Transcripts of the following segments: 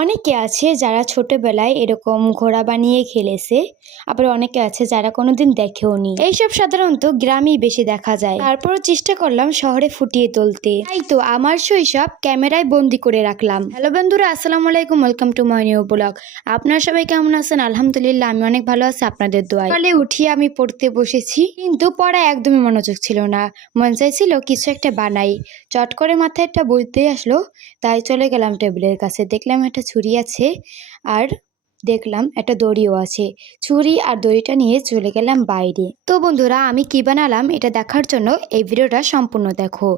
অনেকে আছে যারা ছোটবেলায় এরকম ঘোড়া বানিয়ে খেলেছে, আবার অনেকে আছে যারা কোনোদিন দেখেওনি। এইসব সাধারণত গ্রামেই বেশি দেখা যায়। তারপরও চেষ্টা করলাম শহরে ফুটিয়ে তুলতে। তাই তো আমার শৈশব ক্যামেরায় বন্দি করে রাখলাম। হ্যালো বন্ধুরা, আসসালামু আলাইকুম, welcome to my new blog. আপনারা সবাই কেমন আছেন? আলহামদুলিল্লাহ, আমি অনেক ভালো আছি আপনাদের দোয়ায়। সকালে উঠিয়ে আমি পড়তে বসেছি, কিন্তু পড়া একদমই মনোযোগ ছিল না। মন চাইছিল কিছু একটা বানাই। চট করে মাথায় একটা বইতে আসলো, তাই চলে গেলাম টেবিলের কাছে। দেখলাম একটা ছুরি আছে। আর দেখলাম একটা দড়িও আছে। ছুরি আর দড়িটা নিয়ে চলে গেলাম বাইরে। তো বন্ধুরা, আমি কি বানালাম এটা দেখার জন্য এই ভিডিওটা সম্পূর্ণ দেখো।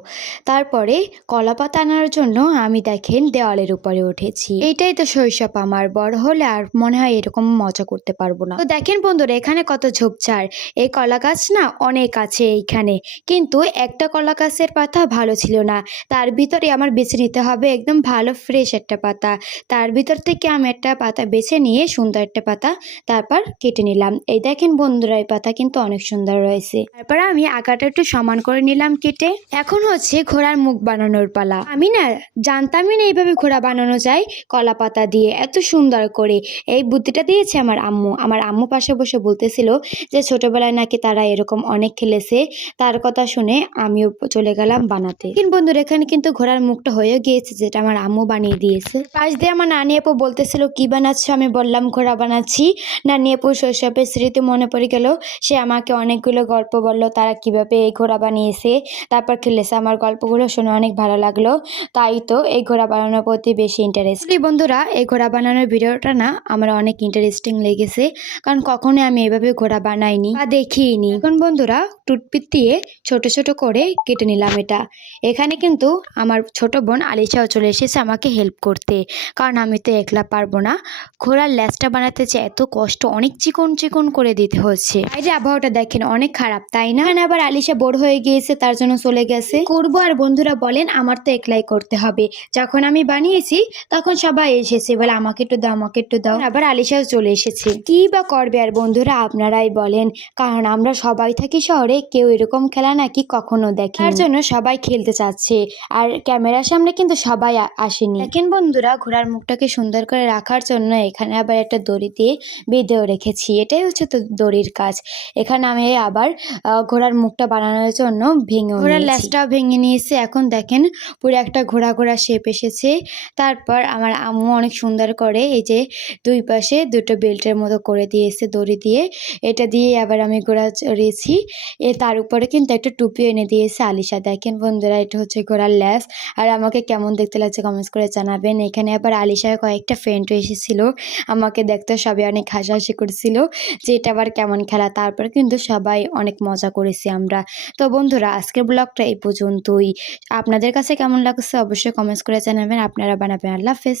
তারপরে কলা পাতা আনার জন্য আমি দেখেন দেওয়ালের উপরে উঠেছি। এইটাই তো শৈশব আমার, বড় হলে আর মনে হয় এরকম মজা করতে পারব না। তো দেখেন বন্ধুরা, এখানে কত ঝোপঝাড়। এই কলা গাছ না অনেক আছে এইখানে, কিন্তু একটা কলা গাছের পাতা ভালো ছিল না। তার ভিতরে আমার বেছে নিতে হবে একদম ভালো ফ্রেশ একটা পাতা। তার ভিতর থেকে আমি একটা পাতা বেছে নিয়ে সুন্দর একটা পাতা তারপর কেটে নিলাম। এই দেখেন বন্ধুরা, এই পাতা কিন্তু অনেক সুন্দর রয়েছে তারপর আমি আগাটা একটু সমান করে নিলাম কেটে। এখন হচ্ছে ঘোড়ার মুখ বানানোর পালা। আমি না জানতামই না এইভাবে ঘোড়া বানানো যায় কলা পাতা দিয়ে, এত সুন্দর করে। এই বুদ্ধিটা দিয়েছে আমার আম্মু। আমার আম্মু পাশে বসে বলতেছিল যে, ছোটবেলায় নাকি তারা এরকম অনেক খেলেছে। তার কথা শুনে আমিও চলে গেলাম বানাতে। কিন্তু বন্ধুরা, এখানে কিন্তু ঘোড়ার মুখটা হয়ে গিয়েছে, যেটা আমার আম্মু বানিয়ে দিয়েছে। পাশ দিয়ে আমার নানি আপু বলতেছিল, কি বানাচ্ছ? আমি বললাম, ঘোড়া বানাচ্ছি। না আপু শৈশবের স্মৃতি মনে পড়ে গেল। সে আমাকে অনেকগুলো গল্প বলল, তারা কীভাবে এই ঘোড়া বানিয়েছে। তারপর খেলেছে। আমার গল্পগুলো শুনে অনেক ভালো লাগল। তাই তো এই ঘোড়া বানানোর প্রতি বেশি ইন্টারেস্ট এই বন্ধুরা, এই ঘোড়া বানানোর ভিডিওটা না আমার অনেক ইন্টারেস্টিং লেগেছে। কারণ কখনোই আমি এভাবে ঘোড়া বানাইনি বা দেখিনি। এখন বন্ধুরা টুথপিক দিয়ে ছোট ছোট করে কেটে নিলাম এটা। এখানে কিন্তু আমার ছোট বোন আলিশাও চলে এসেছে আমাকে হেল্প করতে। কারণ আমি তো একলা পারব না। ঘোড়ার ল্যাসটা বানাতে যে এত কষ্ট, অনেক চিকন চিকন করে দিতে হচ্ছে। বাইরে আবহাওয়াটা দেখেন, অনেক খারাপ, তাই না? আবার আলিশা বোর হয়ে গিয়েছে, তার জন্য চলে গেছে। করব আর বন্ধুরা বলেন, আমার তো একলাই করতে হবে। যখন আমি বানিয়েছি, তখন সবাই এসেছে, বলে আমাকে একটু দাও, আমাকে একটু দাও। আবার আলিশাও চলে এসেছে। কি বা করবে আর বন্ধুরা, আপনারাই বলেন। কারণ আমরা সবাই থাকি শহরে, কেউ এরকম খেলা নাকি কখনো দেখে তার জন্য সবাই খেলতে চাচ্ছে, আর ক্যামেরার সামনে কিন্তু সবাই আসেনি। দেখেন বন্ধুরা, ঘোড়ার মুখটাকে সুন্দর করে রাখার জন্য এখানে আবার একটা দড়ি দিয়ে বেঁধেও রেখেছি। এটাই হচ্ছে তো দড়ির কাজ। এখানে আমি আবার ঘোড়ার মুখটা বানানোর জন্য ভেঙে ঘোড়ার ল্যাসটাও ভেঙে নিয়েছে। এখন দেখেন পুরো একটা ঘোড়া ঘোড়া শেপ এসেছে। তারপর আমার আম্মু অনেক সুন্দর করে এই যে দুই পাশে দুটো বেল্টের মতো করে দিয়েছে দড়ি দিয়ে। এটা দিয়ে আবার আমি ঘোড়া চড়িয়েছি। এ তার উপরে কিন্তু একটা টুপি এনে দিয়েছে আলিশা। দেখেন বন্ধুরা এটা হচ্ছে ঘোড়ার ল্যাস আর আমাকে কেমন দেখতে লাগছে কমেন্টস করে জানাবেন। এখানে আবার আলিশার কয়েকটা ফ্রেন্ডও এসেছিল। আমাকে দেখতে সবাই অনেক হাসাহাসি করছিল যে এটা আবার কেমন খেলা। তারপর কিন্তু সবাই অনেক মজা করেছি আমরা। তো বন্ধুরা, আজকের ব্লগটা এই পর্যন্তই। আপনাদের কাছে কেমন লাগছে অবশ্যই কমেন্টস করে জানাবেন। আপনারা বানাবেন আল্লাহ হাফেজ।